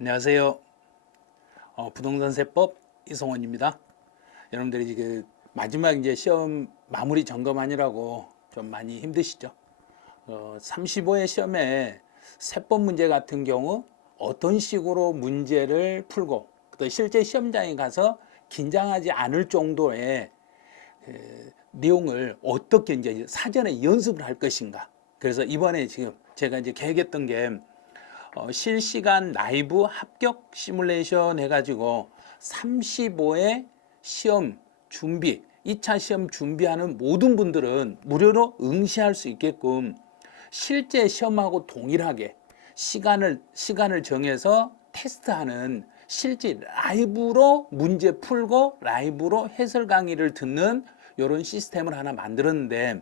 안녕하세요. 부동산 세법 이성원입니다. 여러분들이 지금 마지막 이제 시험 마무리 점검하느라고 좀 많이 힘드시죠? 35회 시험에 세법 문제 같은 경우 어떤 식으로 문제를 풀고 또 실제 시험장에 가서 긴장하지 않을 정도의 내용을 어떻게 이제 사전에 연습을 할 것인가. 그래서 이번에 지금 제가 이제 계획했던 게 실시간 라이브 합격 시뮬레이션 해가지고 35회 시험 준비, 2차 시험 준비하는 모든 분들은 무료로 응시할 수 있게끔 실제 시험하고 동일하게 시간을 정해서 테스트하는 실제 라이브로 문제 풀고 라이브로 해설 강의를 듣는 이런 시스템을 하나 만들었는데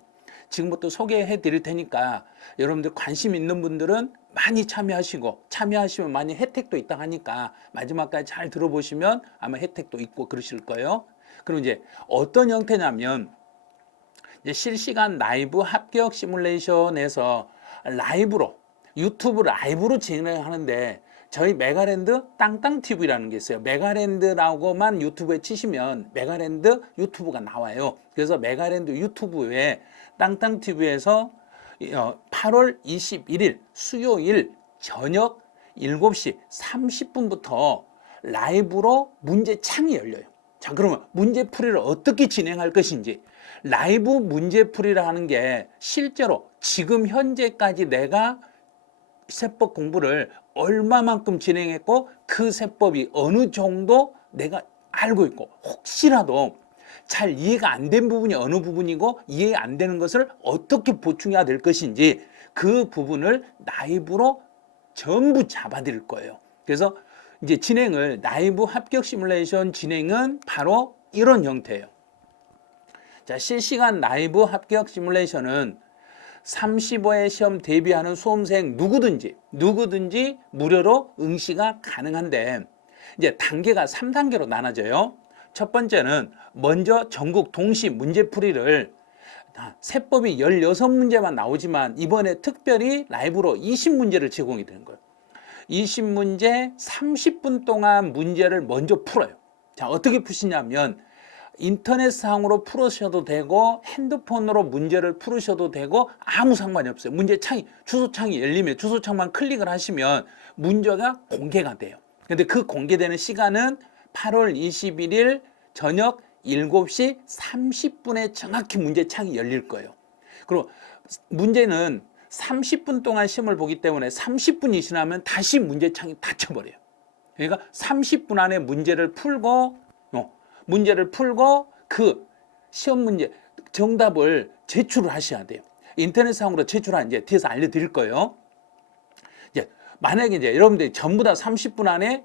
지금부터 소개해 드릴 테니까 여러분들 관심 있는 분들은 많이 참여하시면 많이 혜택도 있다 하니까 마지막까지 잘 들어보시면 아마 혜택도 있고 그러실 거예요. 그럼 이제 어떤 형태냐면 이제 실시간 라이브 합격 시뮬레이션에서 유튜브 라이브로 진행하는데 저희 메가랜드 땅땅TV라는 게 있어요. 메가랜드라고만 유튜브에 치시면 메가랜드 유튜브가 나와요. 그래서 메가랜드 유튜브에 땅땅TV에서 8월 21일 수요일 저녁 7시 30분부터 라이브로 문제창이 열려요. 자, 그러면 문제풀이를 어떻게 진행할 것인지 라이브 문제풀이를 하는 게 실제로 지금 현재까지 내가 세법 공부를 얼마만큼 진행했고 그 세법이 어느 정도 내가 알고 있고 혹시라도 잘 이해가 안 된 부분이 어느 부분이고 이해 안 되는 것을 어떻게 보충해야 될 것인지 그 부분을 라이브로 전부 잡아드릴 거예요. 그래서 이제 라이브 합격 시뮬레이션 진행은 바로 이런 형태예요. 자, 실시간 라이브 합격 시뮬레이션은 35회 시험 대비하는 수험생 누구든지 무료로 응시가 가능한데 이제 단계가 3단계로 나눠져요. 첫 번째는 먼저 전국 동시 문제풀이를 세법이 16문제만 나오지만 이번에 특별히 라이브로 20문제를 제공이 되는 거예요. 20문제 30분 동안 문제를 먼저 풀어요. 자, 어떻게 푸시냐면 인터넷상으로 풀으셔도 되고 핸드폰으로 문제를 풀으셔도 되고 아무 상관이 없어요. 주소창이 열리면 주소창만 클릭을 하시면 문제가 공개가 돼요. 근데 그 공개되는 시간은 8월 21일 저녁 7시 30분에 정확히 문제창이 열릴 거예요. 그리고 문제는 30분 동안 시험을 보기 때문에 30분이 지나면 다시 문제창이 닫혀버려요. 그러니까 30분 안에 문제를 풀고 그 시험 문제 정답을 제출을 하셔야 돼요. 인터넷상으로 제출한 이제 뒤에서 알려드릴 거예요. 이제 만약에 이제 여러분들이 전부 다 30분 안에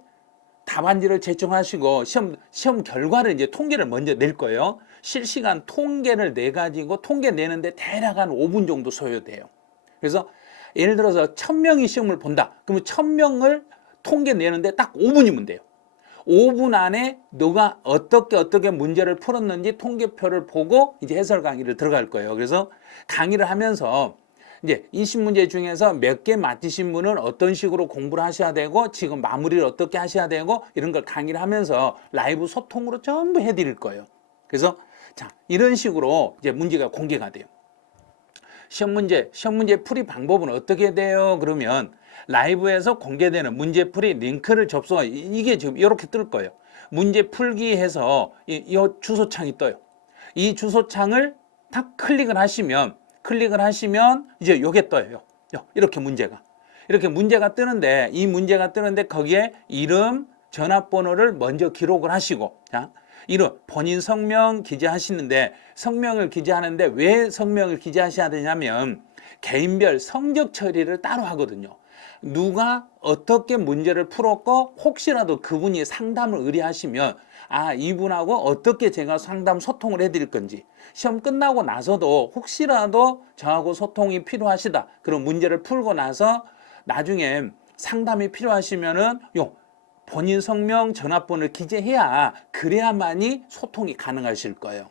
답안지를 제출하시고 시험 결과를 이제 통계를 먼저 낼 거예요. 실시간 통계를 내 가지고 통계 내는데 대략 한 5분 정도 소요돼요. 그래서 예를 들어서 1000명이 시험을 본다. 그러면 1000명을 통계 내는데 딱 5분이면 돼요. 5분 안에 너가 어떻게 문제를 풀었는지 통계표를 보고 이제 해설 강의를 들어갈 거예요. 그래서 강의를 하면서 이제 20문제 중에서 몇 개 맞히신 분은 어떤 식으로 공부를 하셔야 되고 지금 마무리를 어떻게 하셔야 되고 이런 걸 강의를 하면서 라이브 소통으로 전부 해드릴 거예요. 그래서 자, 이런 식으로 이제 문제가 공개가 돼요. 시험 문제 풀이 방법은 어떻게 돼요? 그러면 라이브에서 공개되는 문제풀이 링크를 이게 지금 이렇게 뜰 거예요. 문제 풀기 해서 이 주소창이 떠요. 이 주소창을 딱 클릭을 하시면 이제 요게 떠요. 이렇게 문제가 뜨는데 이 문제가 뜨는데 거기에 이름, 전화번호를 먼저 기록을 하시고 자, 이름, 본인 성명 기재하시는데 성명을 기재하는데 왜 성명을 기재하셔야 되냐면 개인별 성적 처리를 따로 하거든요. 누가 어떻게 문제를 풀었고 혹시라도 그분이 상담을 의뢰하시면 이분하고 어떻게 제가 상담 소통을 해드릴 건지 시험 끝나고 나서도 혹시라도 저하고 소통이 필요하시다. 그런 문제를 풀고 나서 나중에 상담이 필요하시면은 본인 성명 전화번호를 기재해야 그래야만이 소통이 가능하실 거예요.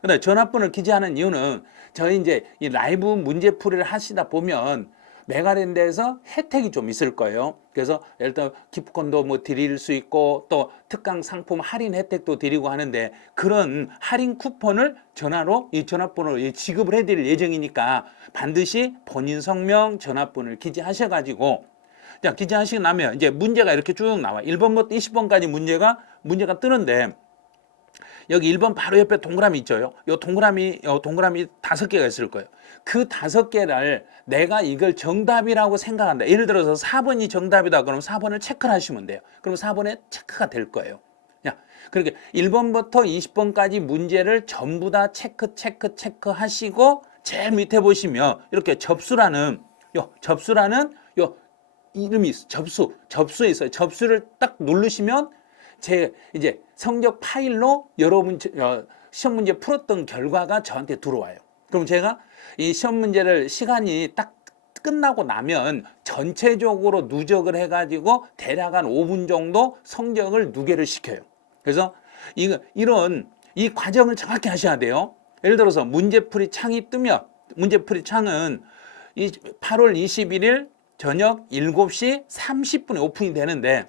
근데 전화번호를 기재하는 이유는 저희 이제 이 라이브 문제풀이를 하시다 보면 매갈엔 데서 혜택이 좀 있을 거예요. 그래서 예를 들어 기프콘도 뭐 드릴 수 있고 또 특강 상품 할인 혜택도 드리고 하는데 그런 할인 쿠폰을 전화로 이 전화번호로 지급을 해드릴 예정이니까 반드시 본인 성명 전화번호를 기재하셔가지고 자, 기재하시고 나면 이제 문제가 이렇게 쭉 나와. 1번부터 20번까지 문제가 뜨는데 여기 1번 바로 옆에 동그라미 있죠. 요 동그라미 5개가 있을 거예요. 그 5개를 내가 이걸 정답이라고 생각한다. 예를 들어서 4번이 정답이다. 그럼 4번을 체크를 하시면 돼요. 그럼 4번에 체크가 될 거예요. 야, 그렇게 1번부터 20번까지 문제를 전부 다 체크 하시고 제일 밑에 보시면 이렇게 접수라는 이름이 있어요. 접수에 있어요. 접수를 딱 누르시면 제 이제 성적 파일로 여러분 시험 문제 풀었던 결과가 저한테 들어와요. 그럼 제가 이 시험 문제를 시간이 딱 끝나고 나면 전체적으로 누적을 해가지고 대략 한 5분 정도 성적을 누계를 시켜요. 그래서 이런 이 과정을 정확히 하셔야 돼요. 예를 들어서 문제풀이 창이 뜨면 문제풀이 창은 8월 21일 저녁 7시 30분에 오픈이 되는데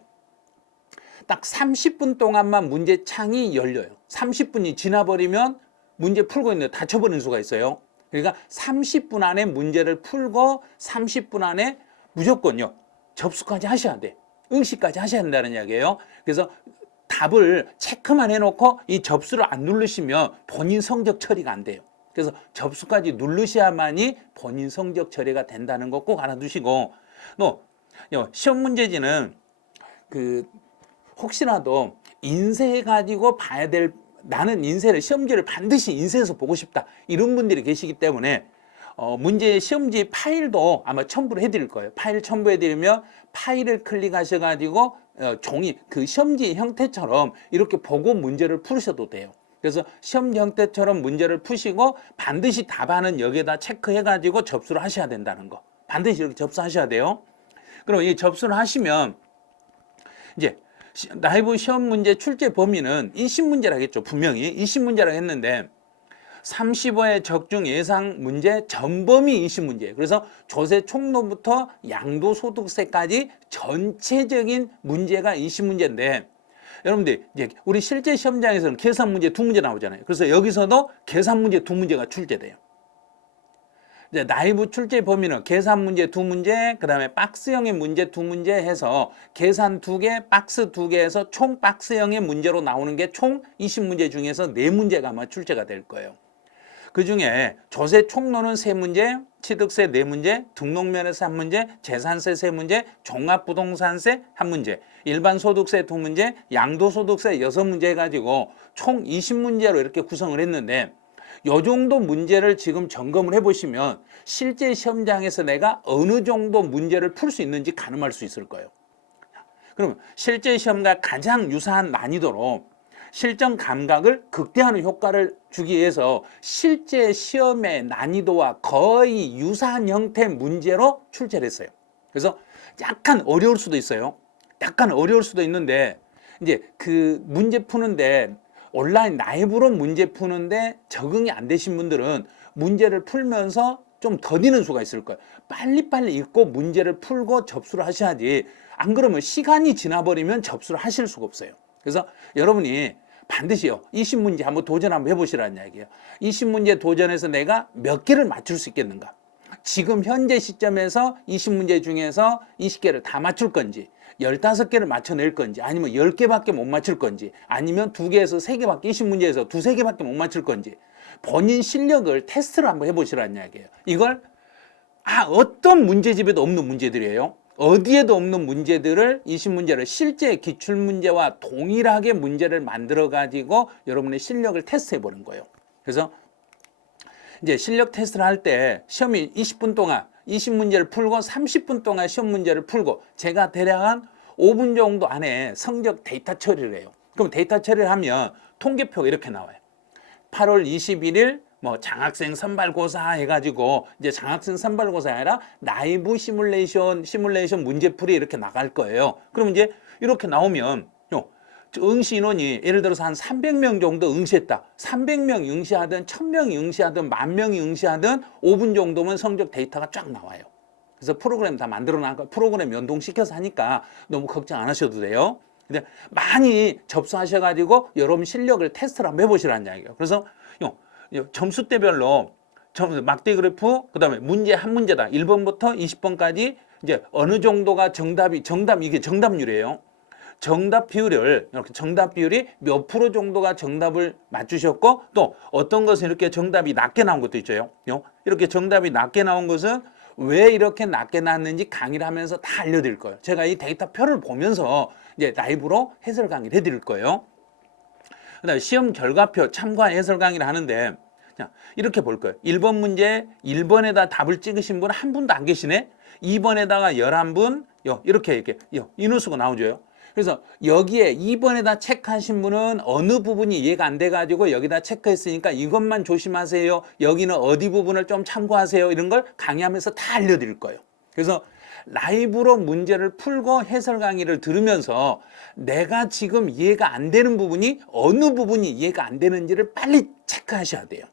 딱 30분 동안만 문제 창이 열려요. 30분이 지나버리면 문제 풀고 있는데 닫혀버리는 수가 있어요. 그러니까 30분 안에 문제를 풀고 30분 안에 무조건요 접수까지 하셔야 돼. 응시까지 하셔야 된다는 이야기예요. 그래서 답을 체크만 해놓고 이 접수를 안 누르시면 본인 성적 처리가 안 돼요. 그래서 접수까지 누르셔야만이 본인 성적 처리가 된다는 거 꼭 알아두시고 또 시험 문제지는 혹시라도 인쇄해가지고 봐야 될 나는 인쇄를 시험지를 반드시 인쇄해서 보고 싶다 이런 분들이 계시기 때문에 문제 시험지 파일도 아마 첨부를 해드릴 거예요. 파일 첨부해드리면 파일을 클릭하셔가지고 종이 시험지 형태처럼 이렇게 보고 문제를 풀으셔도 돼요. 그래서 시험지 형태처럼 문제를 푸시고 반드시 답안은 여기에다 체크해가지고 접수를 하셔야 된다는 거 반드시 이렇게 접수하셔야 돼요. 그럼 이 접수를 하시면 이제 라이브 시험 문제 출제 범위는 20문제라 하겠죠. 분명히 20문제라 했는데 35회 적중 예상 문제 전범위 20문제예요. 그래서 조세 총론부터 양도소득세까지 전체적인 문제가 20문제인데 여러분들 이제 우리 실제 시험장에서는 계산 문제 2문제 나오잖아요. 그래서 여기서도 계산 문제 2문제가 출제돼요. 이제 라이브 출제 범위는 계산 문제 2문제, 그 다음에 박스형의 문제 2문제 해서 계산 2개, 박스 2개에서 총 박스형의 문제로 나오는 게 총 20문제 중에서 4문제가 아마 출제가 될 거예요. 그 중에 조세 총론은 3문제, 취득세 4문제, 등록면에서 1문제, 재산세 3문제, 종합부동산세 1문제, 일반소득세 2문제, 양도소득세 6문제 해가지고 총 20문제로 이렇게 구성을 했는데 요 정도 문제를 지금 점검을 해보시면 실제 시험장에서 내가 어느 정도 문제를 풀 수 있는지 가늠할 수 있을 거예요. 그럼 실제 시험과 가장 유사한 난이도로 실전 감각을 극대화하는 효과를 주기 위해서 실제 시험의 난이도와 거의 유사한 형태의 문제로 출제를 했어요. 그래서 약간 어려울 수도 있어요. 약간 어려울 수도 있는데 이제 그 문제 푸는데 온라인 라이브로 문제 푸는데 적응이 안 되신 분들은 문제를 풀면서 좀 더디는 수가 있을 거예요. 빨리빨리 읽고 문제를 풀고 접수를 하셔야지 안 그러면 시간이 지나버리면 접수를 하실 수가 없어요. 그래서 여러분이 반드시요 20문제 한번 도전 한번 해보시라는 이야기예요. 20문제 도전해서 내가 몇 개를 맞출 수 있겠는가. 지금 현재 시점에서 20문제 중에서 20개를 다 맞출 건지 15개를 맞춰낼 건지 아니면 10개밖에 못 맞출 건지 아니면 2개에서 3개밖에 20문제에서 2, 3개밖에 못 맞출 건지 본인 실력을 테스트를 한번 해보시라는 이야기예요. 이걸 어떤 문제집에도 없는 문제들이에요. 어디에도 없는 문제들을 20문제를 실제 기출문제와 동일하게 문제를 만들어 가지고 여러분의 실력을 테스트해 보는 거예요. 그래서 이제 실력 테스트를 할 때 시험이 20분 동안 20문제를 풀고 30분 동안 시험 문제를 풀고 제가 대략 한 5분 정도 안에 성적 데이터 처리를 해요. 그럼 데이터 처리를 하면 통계표가 이렇게 나와요. 8월 21일 뭐 장학생 선발고사 해가지고 이제 장학생 선발고사 아니라 라이브 시뮬레이션 문제풀이 이렇게 나갈 거예요. 그럼 이제 이렇게 나오면 응시 인원이 예를 들어서 한 300명 정도 응시했다. 300명 응시하든 1000명이 응시하든 10,000명이 응시하든 5분 정도면 성적 데이터가 쫙 나와요. 그래서 프로그램 다 만들어 놨고 프로그램 연동시켜서 하니까 너무 걱정 안 하셔도 돼요. 근데 많이 접수하셔가지고 여러분 실력을 테스트를 한번 해보시라는 이야기예요. 그래서 점수대별로 막대 그래프, 그 다음에 문제 한 문제다. 1번부터 20번까지 이제 어느 정도가 이게 정답률이에요. 정답 비율을, 이렇게 정답 비율이 몇 프로 정도가 정답을 맞추셨고, 또 어떤 것은 이렇게 정답이 낮게 나온 것도 있죠. 이렇게 정답이 낮게 나온 것은 왜 이렇게 낮게 나왔는지 강의를 하면서 다 알려드릴 거예요. 제가 이 데이터표를 보면서 이제 라이브로 해설 강의를 해드릴 거예요. 그다음에 시험 결과표 참고한 해설 강의를 하는데, 자, 이렇게 볼 거예요. 1번 문제 1번에다 답을 찍으신 분 한 분도 안 계시네. 2번에다가 11분, 이렇게 인원수가 나오죠. 그래서 여기에 2번에다 체크하신 분은 어느 부분이 이해가 안 돼가지고 여기다 체크했으니까 이것만 조심하세요. 여기는 어디 부분을 좀 참고하세요. 이런 걸 강의하면서 다 알려드릴 거예요. 그래서 라이브로 문제를 풀고 해설 강의를 들으면서 내가 지금 이해가 안 되는 부분이 어느 부분이 이해가 안 되는지를 빨리 체크하셔야 돼요.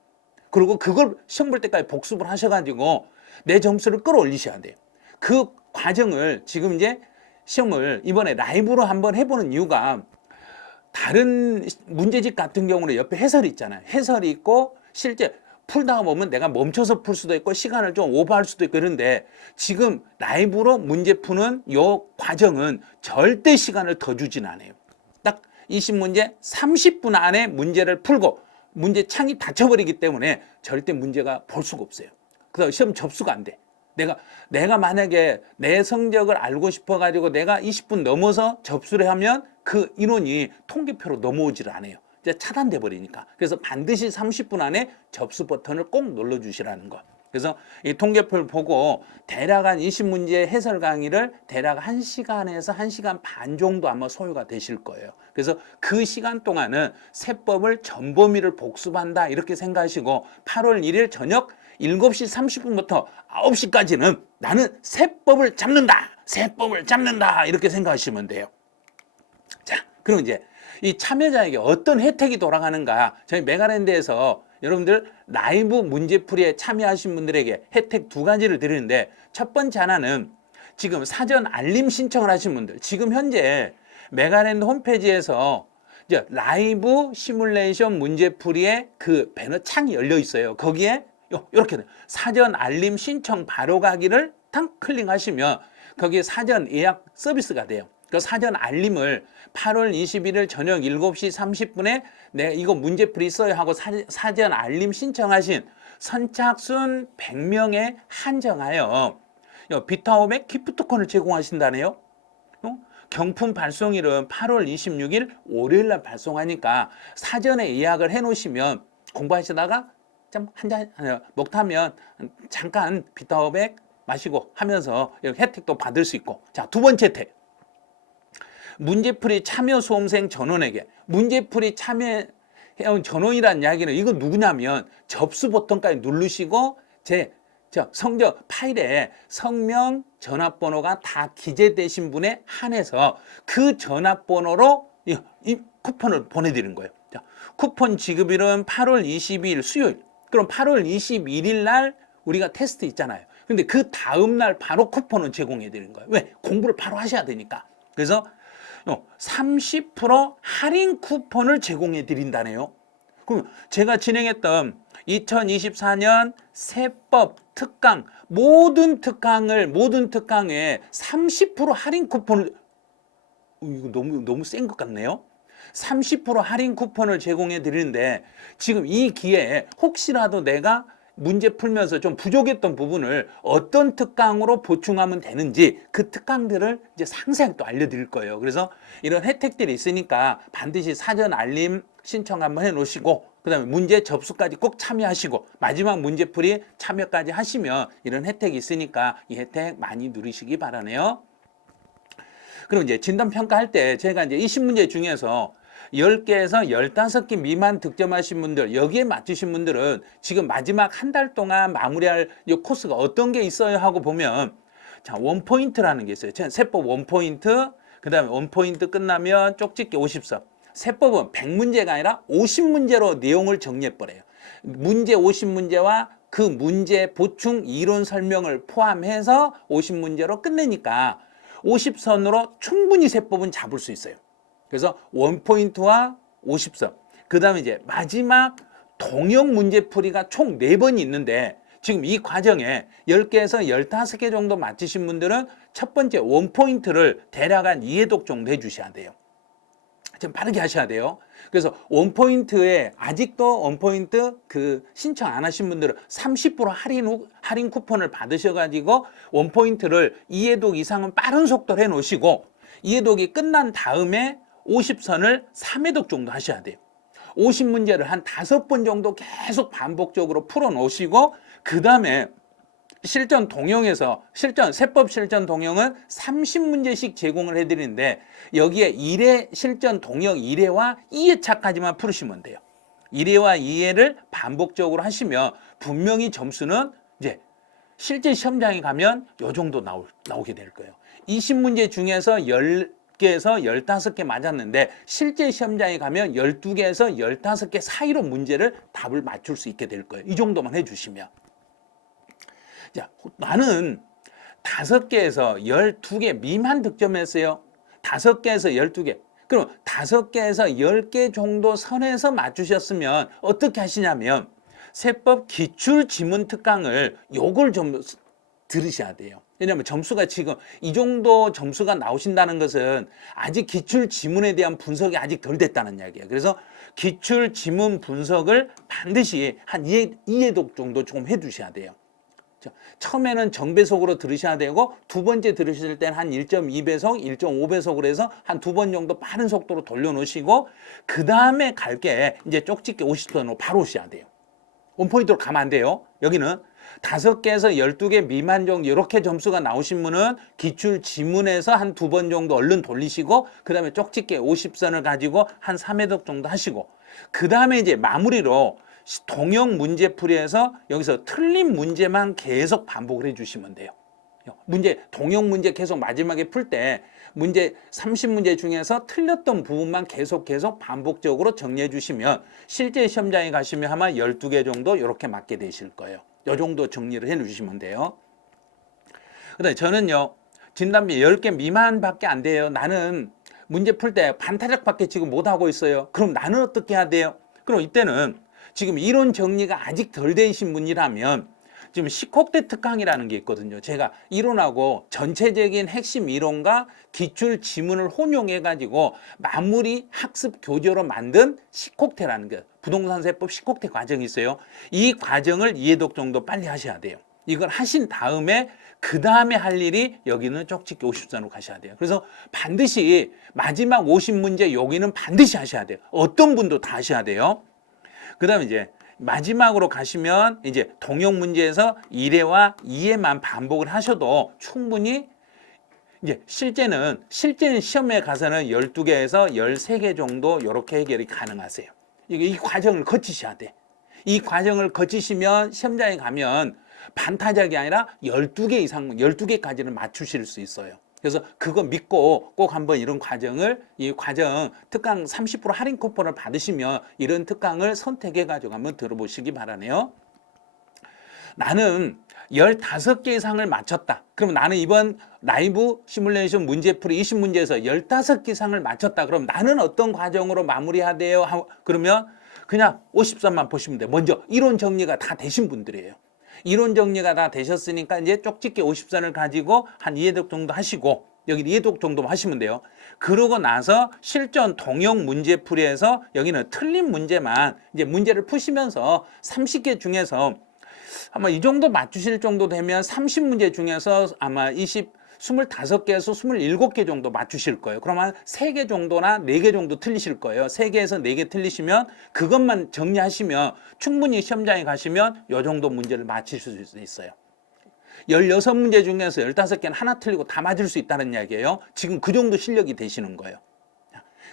그리고 그걸 시험 볼 때까지 복습을 하셔가지고 내 점수를 끌어올리셔야 돼요. 그 과정을 지금 이제 시험을 이번에 라이브로 한번 해보는 이유가, 다른 문제집 같은 경우는 옆에 해설이 있잖아요. 해설이 있고 실제 풀다가 보면 내가 멈춰서 풀 수도 있고 시간을 좀 오버할 수도 있고 그런데, 지금 라이브로 문제 푸는 이 과정은 절대 시간을 더 주진 않아요. 딱 20문제 30분 안에 문제를 풀고 문제 창이 닫혀버리기 때문에 절대 문제가 볼 수가 없어요. 그래서 시험 접수가 안 돼. 내가 만약에 내 성적을 알고 싶어가지고 내가 20분 넘어서 접수를 하면 그 인원이 통계표로 넘어오지를 않아요. 이제 차단돼 버리니까. 그래서 반드시 30분 안에 접수 버튼을 꼭 눌러주시라는 거. 그래서 이 통계표를 보고 대략 한 20문제 해설 강의를 대략 1시간에서 1시간 반 정도 아마 소요가 되실 거예요. 그래서 그 시간 동안은 세법을 전범위를 복습한다 이렇게 생각하시고, 8월 1일 저녁 7시 30분부터 9시까지는 나는 세법을 잡는다 이렇게 생각하시면 돼요. 자, 그럼 이제 이 참여자에게 어떤 혜택이 돌아가는가, 저희 메가랜드에서 여러분들 라이브 문제풀이에 참여하신 분들에게 혜택 2가지를 드리는데, 첫 번째 하나는 지금 사전 알림 신청을 하신 분들, 지금 현재 메가랜드 홈페이지에서 이제 라이브 시뮬레이션 문제풀이의 그 배너 창이 열려 있어요. 거기에 이렇게 사전 알림 신청 바로 가기를 딱 클릭하시면 거기에 사전 예약 서비스가 돼요. 그 사전 알림을 8월 21일 저녁 7시 30분에 내가 이거 문제풀이 있어요 하고 사전 알림 신청하신 선착순 100명에 한정하여 비타오백 기프트콘을 제공하신다네요. 경품 발송일은 8월 26일 월요일 날 발송하니까 사전에 예약을 해 놓으시면 공부하시다가 좀 한잔 먹다면 잠깐 비타오백 마시고 하면서 혜택도 받을 수 있고. 자, 2번째 혜택. 문제풀이 참여 수험생 전원에게 문제풀이 참여해온 전원이라는 이야기는 이거 누구냐면 접수 버튼까지 누르시고 성적 파일에 성명, 전화번호가 다 기재되신 분에 한해서 그 전화번호로 이 쿠폰을 보내드리는 거예요. 자, 쿠폰 지급일은 8월 22일 수요일. 그럼 8월 21일 날 우리가 테스트 있잖아요. 근데 그 다음 날 바로 쿠폰을 제공해 드리는 거예요. 왜? 공부를 바로 하셔야 되니까. 그래서 30% 할인 쿠폰을 제공해 드린다네요. 그럼 제가 진행했던 2024년 세법 특강 모든 특강에 30% 할인 쿠폰을, 이거 너무 센 것 같네요. 30% 할인 쿠폰을 제공해 드리는데, 지금 이 기회에 혹시라도 내가 문제 풀면서 좀 부족했던 부분을 어떤 특강으로 보충하면 되는지 그 특강들을 이제 상세하게 또 알려드릴 거예요. 그래서 이런 혜택들이 있으니까 반드시 사전 알림 신청 한번 해 놓으시고, 그 다음에 문제 접수까지 꼭 참여하시고, 마지막 문제풀이 참여까지 하시면 이런 혜택이 있으니까 이 혜택 많이 누리시기 바라네요. 그럼 이제 진단평가할 때 제가 이제 20문제 중에서 10개에서 15개 미만 득점하신 분들, 여기에 맞추신 분들은 지금 마지막 한 달 동안 마무리할 이 코스가 어떤 게 있어요 하고 보면, 자, 원포인트라는 게 있어요. 세법 원포인트, 그 다음에 원포인트 끝나면 쪽집기 50석. 세법은 100문제가 아니라 50문제로 내용을 정리해버려요. 문제 50문제와 그 문제 보충 이론 설명을 포함해서 50문제로 끝내니까 50선으로 충분히 세법은 잡을 수 있어요. 그래서 원포인트와 50선, 그 다음에 이제 마지막 동형 문제풀이가 총 4번이 있는데 지금 이 과정에 10개에서 15개 정도 맞히신 분들은 첫 번째 원포인트를 대략 한 2회독 정도 해주셔야 돼요. 좀 빠르게 하셔야 돼요. 그래서 원포인트에 아직도 원포인트 그 신청 안 하신 분들은 30% 할인 쿠폰을 받으셔가지고 원포인트를 2회독 이상은 빠른 속도로 해놓으시고 2회독이 끝난 다음에 50선을 3회독 정도 하셔야 돼요. 50문제를 한 5번 정도 계속 반복적으로 풀어 놓으시고 그 다음에 실전 동형에서 세법 실전 동형은 30문제씩 제공을 해드리는데 여기에 1회 실전 동형 1회와 2회차까지만 풀으시면 돼요. 1회와 2회를 반복적으로 하시면 분명히 점수는 이제 실제 시험장에 가면 요 정도 나오게 될 거예요. 20문제 중에서 10개에서 15개 맞았는데 실제 시험장에 가면 12개에서 15개 사이로 문제를 답을 맞출 수 있게 될 거예요. 이 정도만 해주시면. 자, 나는 5개에서 12개 미만 득점했어요. 5개에서 12개. 그럼 5개에서 10개 정도 선에서 맞추셨으면 어떻게 하시냐면 세법 기출 지문 특강을 요걸 좀 들으셔야 돼요. 왜냐하면 점수가 지금 이 정도 점수가 나오신다는 것은 아직 기출 지문에 대한 분석이 아직 덜 됐다는 이야기예요. 그래서 기출 지문 분석을 반드시 한 2회독 정도 좀 해두셔야 돼요. 처음에는 정배속으로 들으셔야 되고 두 번째 들으실 때는 한 1.2배속, 1.5배속으로 해서 한 2번 정도 빠른 속도로 돌려놓으시고 그 다음에 갈 게 이제 쪽집게 50선으로 바로 오셔야 돼요. 원포인트로 가면 안 돼요. 여기는 5개에서 12개 미만 정도 이렇게 점수가 나오신 분은 기출 지문에서 한 2번 정도 얼른 돌리시고 그 다음에 쪽집게 50선을 가지고 한 3회독 정도 하시고 그 다음에 이제 마무리로 동형 문제풀이에서 여기서 틀린 문제만 계속 반복을 해주시면 돼요. 동형 문제 계속 마지막에 풀 때 문제 30문제 중에서 틀렸던 부분만 계속 반복적으로 정리해 주시면 실제 시험장에 가시면 아마 12개 정도 이렇게 맞게 되실 거예요. 이 정도 정리를 해 주시면 돼요. 근데 저는요, 진단비 10개 미만밖에 안 돼요. 나는 문제 풀 때 반타작밖에 지금 못 하고 있어요. 그럼 나는 어떻게 해야 돼요? 그럼 이때는 지금 이론 정리가 아직 덜 되신 분이라면 지금 시콕대 특강이라는 게 있거든요. 제가 이론하고 전체적인 핵심 이론과 기출 지문을 혼용해 가지고 마무리 학습 교재로 만든 시콕대라는 게 부동산 세법 시콕대 과정이 있어요. 이 과정을 2회독 정도 빨리 하셔야 돼요. 이걸 하신 다음에 그 다음에 할 일이 여기는 쪽집게 50선으로 가셔야 돼요. 그래서 반드시 마지막 50문제 여기는 반드시 하셔야 돼요. 어떤 분도 다 하셔야 돼요. 그 다음에 이제 마지막으로 가시면 이제 동형 문제에서 1회와 2회만 반복을 하셔도 충분히 이제 실제는 시험에 가서는 12개에서 13개 정도 이렇게 해결이 가능하세요. 이 과정을 거치셔야 돼. 이 과정을 거치시면 시험장에 가면 반타작이 아니라 12개 이상, 12개까지는 맞추실 수 있어요. 그래서 그거 믿고 꼭 한번 이 과정 특강 30% 할인 쿠폰을 받으시면 이런 특강을 선택해 가지고 한번 들어보시기 바라네요. 나는 15개 이상을 맞췄다. 그럼 나는 이번 라이브 시뮬레이션 문제풀이 20문제에서 15개 이상을 맞췄다. 그럼 나는 어떤 과정으로 마무리해야 돼요? 그러면 그냥 50선만 보시면 돼요. 먼저 이론 정리가 다 되신 분들이에요. 이론 정리가 다 되셨으니까 이제 쪽집게 50선을 가지고 한 2회독 정도 하시고 여기 2회독 정도 하시면 돼요. 그러고 나서 실전 동형 문제풀이에서 여기는 틀린 문제만 이제 문제를 푸시면서 30개 중에서 아마 이 정도 맞추실 정도 되면 30문제 중에서 아마 25개에서 27개 정도 맞추실 거예요. 그러면 3개 정도나 4개 정도 틀리실 거예요. 3개에서 4개 틀리시면 그것만 정리하시면 충분히 시험장에 가시면 이 정도 문제를 맞추실 수 있어요. 16문제 중에서 15개는 하나 틀리고 다 맞을 수 있다는 이야기예요. 지금 그 정도 실력이 되시는 거예요.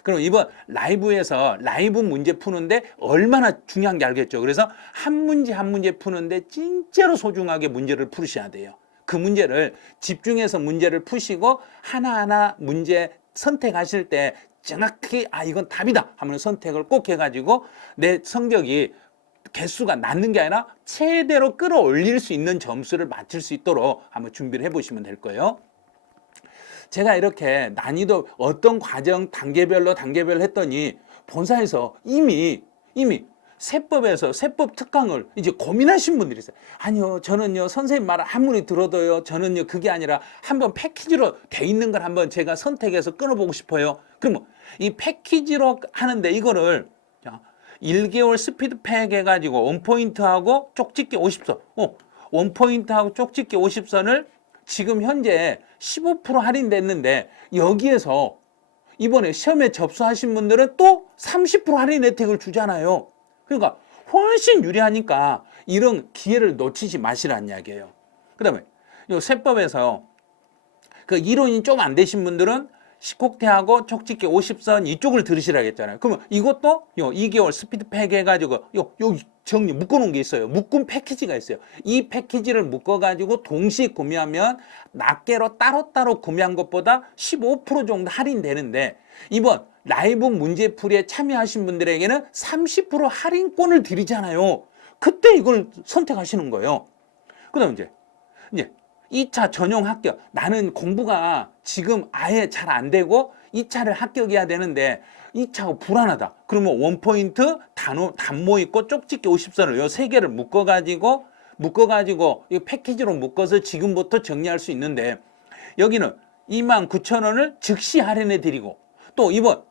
그럼 이번 라이브에서 라이브 문제 푸는데 얼마나 중요한 게 알겠죠. 그래서 한 문제 푸는데 진짜로 소중하게 문제를 풀으셔야 돼요. 그 문제를 집중해서 문제를 푸시고 하나하나 문제 선택하실 때 정확히 이건 답이다 하면 선택을 꼭 해가지고 내 성적이 개수가 낮는 게 아니라 최대로 끌어올릴 수 있는 점수를 맞출 수 있도록 한번 준비를 해보시면 될 거예요. 제가 이렇게 난이도 어떤 과정 단계별로 했더니 본사에서 이미 세법에서 세법 특강을 이제 고민하신 분들이 있어요. 아니요, 저는요 선생님 말 아무리 들어도요 저는요 그게 아니라 한번 패키지로 돼 있는 걸 한번 제가 선택해서 끊어보고 싶어요. 그러면 이 패키지로 하는데 이거를 1개월 스피드팩 해가지고 원포인트하고 쪽집게 50선 원포인트하고 쪽집게 50선을 지금 현재 15% 할인됐는데 여기에서 이번에 시험에 접수하신 분들은 또 30% 할인 혜택을 주잖아요. 그러니까 훨씬 유리하니까 이런 기회를 놓치지 마시라는 이야기예요. 그 다음에 이 세법에서 그 이론이 좀 안 되신 분들은 식콕태하고 촉집게 50선 이쪽을 들으시라고 했잖아요. 그러면 이것도 2개월 스피드팩 해가지고 여기 정리 묶어놓은 게 있어요. 묶은 패키지가 있어요. 이 패키지를 묶어가지고 동시에 구매하면 낱개로 따로따로 구매한 것보다 15% 정도 할인되는데 이번 라이브 문제풀이에 참여하신 분들에게는 30% 할인권을 드리잖아요. 그때 이걸 선택하시는 거예요. 그 다음 이제 2차 전용 합격. 나는 공부가 지금 아예 잘 안 되고 2차를 합격해야 되는데 2차가 불안하다. 그러면 원포인트, 단모 있고 쪽집게 50선을 요 3개를 묶어가지고 이 패키지로 묶어서 지금부터 정리할 수 있는데 여기는 29,000원을 즉시 할인해 드리고 또 이번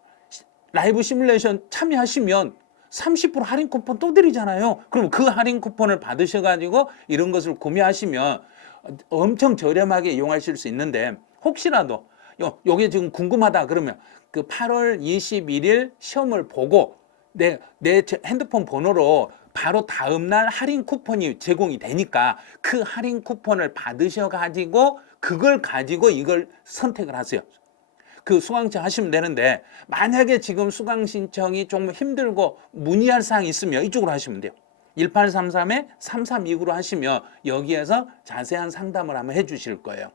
라이브 시뮬레이션 참여하시면 30% 할인 쿠폰 또 드리잖아요. 그럼 그 할인 쿠폰을 받으셔가지고 이런 것을 구매하시면 엄청 저렴하게 이용하실 수 있는데 혹시라도 요게 지금 궁금하다 그러면 그 8월 21일 시험을 보고 내 핸드폰 번호로 바로 다음날 할인 쿠폰이 제공이 되니까 그 할인 쿠폰을 받으셔가지고 그걸 가지고 이걸 선택을 하세요. 그 수강 신청 하시면 되는데 만약에 지금 수강 신청이 좀 힘들고 문의할 사항이 있으면 이쪽으로 하시면 돼요. 1833-3329로 하시면 여기에서 자세한 상담을 한번 해 주실 거예요.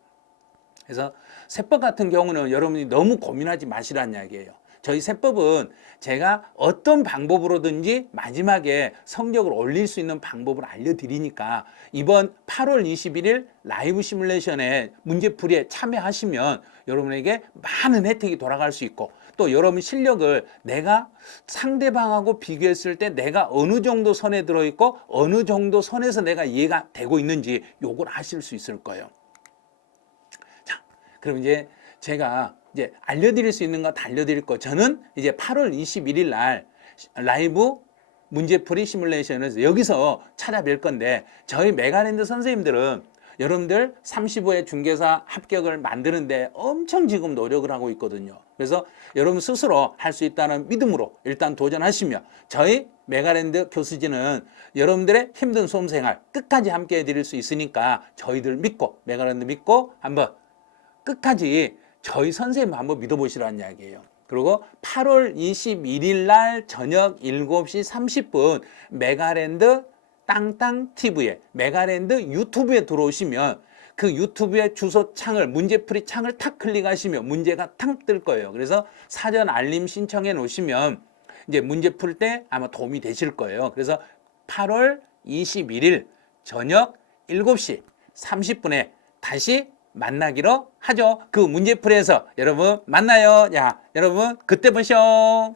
그래서 세법 같은 경우는 여러분이 너무 고민하지 마시라는 이야기예요. 저희 세법은 제가 어떤 방법으로든지 마지막에 성적을 올릴 수 있는 방법을 알려드리니까 이번 8월 21일 라이브 시뮬레이션에 문제풀이에 참여하시면 여러분에게 많은 혜택이 돌아갈 수 있고 또 여러분 실력을 내가 상대방하고 비교했을 때 내가 어느 정도 선에 들어있고 어느 정도 선에서 내가 이해가 되고 있는지 요걸 아실 수 있을 거예요. 자, 그럼 이제 제가 이제 알려드릴 수 있는 거 다 알려드릴 거. 저는 이제 8월 21일 날 라이브 문제풀이 시뮬레이션에서 여기서 찾아뵐 건데 저희 메가랜드 선생님들은 여러분들 35회 중개사 합격을 만드는데 엄청 지금 노력을 하고 있거든요. 그래서 여러분 스스로 할 수 있다는 믿음으로 일단 도전하시며 저희 메가랜드 교수진은 여러분들의 힘든 수험생활 끝까지 함께 해드릴 수 있으니까 저희들 믿고 메가랜드 믿고 한번 끝까지 저희 선생님 한번 믿어보시라는 이야기예요. 그리고 8월 21일 날 저녁 7시 30분 메가랜드 땅땅TV에 메가랜드 유튜브에 들어오시면 그 유튜브의 주소 창을 문제풀이 창을 탁 클릭하시면 문제가 탁 뜰 거예요. 그래서 사전 알림 신청해 놓으시면 이제 문제 풀 때 아마 도움이 되실 거예요. 그래서 8월 21일 저녁 7시 30분에 다시 만나기로 하죠. 그 문제풀이에서 여러분 만나요. 야, 여러분 그때 보셔.